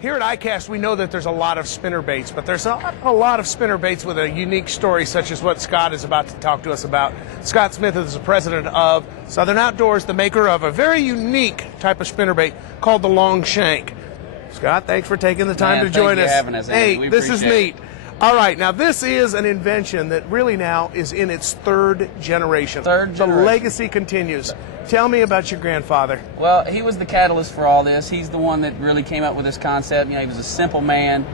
Here at ICAST, we know that there's a lot of spinnerbaits, but there's a lot of spinnerbaits with a unique story, such as what Scott is about to talk to us about. Scott Smith is the president of Southern Outdoors, the maker of a very unique type of spinnerbait called the Longshank. Scott, thanks for taking the time to join us. Thanks for having us, Andy. Hey, this is neat. All right, now this is an invention that really now is in its third generation. The legacy continues. Tell me about your grandfather. Well, he was the catalyst for all this. He's the one that really came up with this concept. You know, he was a simple man,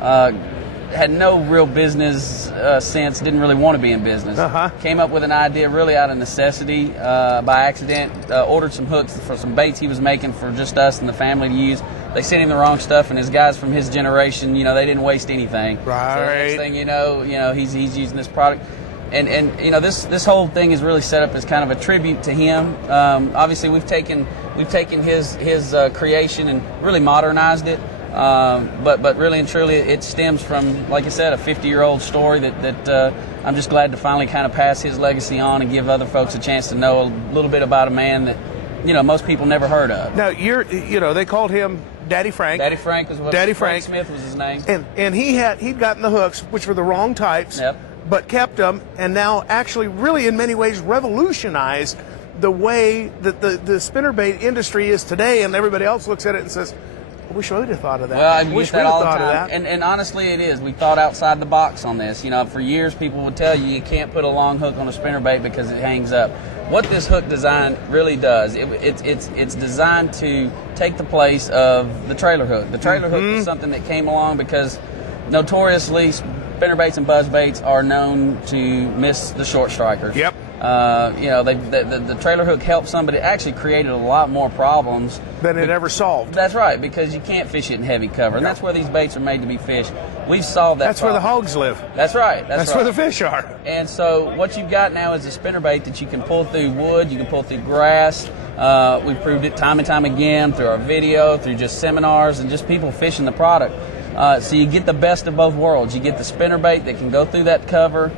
had no real business sense, didn't really want to be in business. Came up with an idea really out of necessity by accident, ordered some hooks for some baits he was making for just us and the family to use. They sent him the wrong stuff, and his guys from his generation, you know, they didn't waste anything. Right. So the next thing you know, he's using this product. And you know, this whole thing is really set up as kind of a tribute to him. Obviously, we've taken his creation and really modernized it. But really and truly, it stems from, like I said, a 50-year-old story that I'm just glad to finally kind of pass his legacy on and give other folks a chance to know a little bit about a man that, you know, most people never heard of. Now, they called him Daddy Frank. Daddy Frank was what Frank Smith was his name. And he'd gotten the hooks, which were the wrong types. Yep. But kept them, and now actually really in many ways revolutionized the way that the spinnerbait industry is today, and everybody else looks at it and says, I wish we'd have thought of that. Well, I wish get that all the thought time. of that. And honestly, it is. We thought outside the box on this. You know, for years people would tell you can't put a long hook on a spinnerbait because it hangs up. What this hook design really does, it's designed to take the place of the trailer hook. The trailer hook is something that came along because notoriously spinnerbaits and buzzbaits are known to miss the short strikers. Yep. You know, the trailer hook helped somebody. It actually created a lot more problems than it ever solved. That's right, because you can't fish it in heavy cover, and that's where these baits are made to be fished. We've solved that. That's problem. where the hogs live. That's right. That's right. where the fish are. And so what you've got now is a spinnerbait that you can pull through wood, you can pull through grass. We've proved it time and time again through our video, through just seminars, and just people fishing the product. So you get the best of both worlds. You get the spinnerbait that can go through that cover,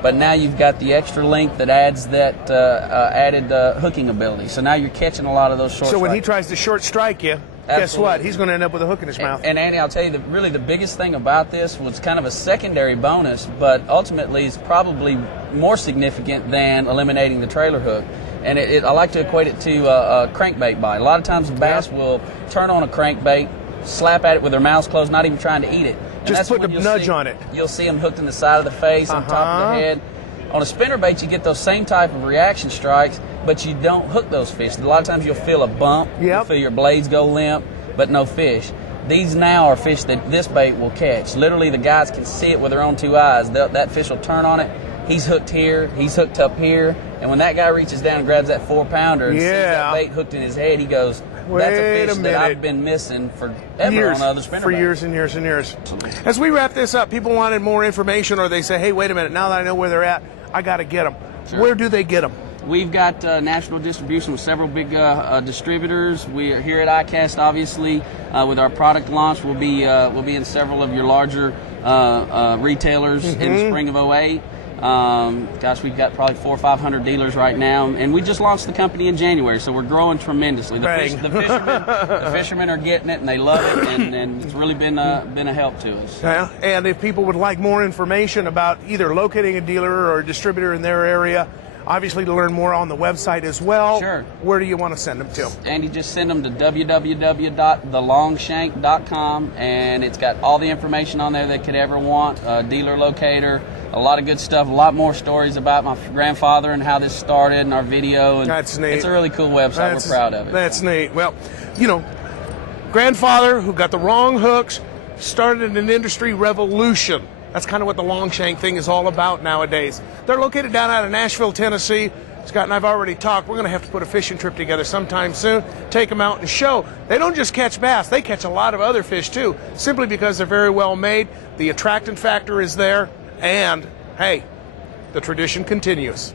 but now you've got the extra length that adds that added hooking ability. So now you're catching a lot of those short strikes. So when he tries to short strike you, guess what? He's going to end up with a hook in his mouth. And Andy, I'll tell you, really the biggest thing about this was kind of a secondary bonus, but ultimately it's probably more significant than eliminating the trailer hook. And I like to equate it to a crankbait bite. A lot of times bass will turn on a crankbait, slap at it with their mouths closed, not even trying to eat it. And just put a nudge on it. You'll see them hooked in the side of the face, on top of the head. On a spinnerbait, you get those same type of reaction strikes, but you don't hook those fish. A lot of times you'll feel a bump, you'll feel your blades go limp, but no fish. These now are fish that this bait will catch. Literally, the guys can see it with their own two eyes. That fish will turn on it. He's hooked here, he's hooked up here, and when that guy reaches down and grabs that 4-pounder and sees that bait hooked in his head, he goes, that's a fish that I've been missing forever on other spinnerbaits. For years and years and years. As we wrap this up, people wanted more information, or they say, hey, wait a minute, now that I know where they're at, I got to get them. Sure. Where do they get them? We've got national distribution with several big distributors. We are here at ICAST, obviously, with our product launch. We'll be in several of your larger retailers in the spring of 2008. Gosh, we've got probably 400 or 500 dealers right now, and we just launched the company in January, so we're growing tremendously. The fishermen are getting it, and they love it, and it's really been a help to us. Yeah, and if people would like more information about either locating a dealer or a distributor in their area, obviously to learn more on the website as well, sure. Where do you want to send them to? Andy, just send them to www.thelongshank.com, and it's got all the information on there they could ever want, dealer locator, a lot of good stuff, a lot more stories about my grandfather and how this started and our video. And that's neat. It's a really cool website. We're proud of it. That's neat. Well, you know, grandfather who got the wrong hooks started an industry revolution. That's kind of what the Longshank thing is all about nowadays. They're located down out of Nashville, Tennessee. Scott and I've already talked. We're going to have to put a fishing trip together sometime soon, take them out and show. They don't just catch bass. They catch a lot of other fish, too, simply because they're very well made. The attractant factor is there. And, hey, the tradition continues.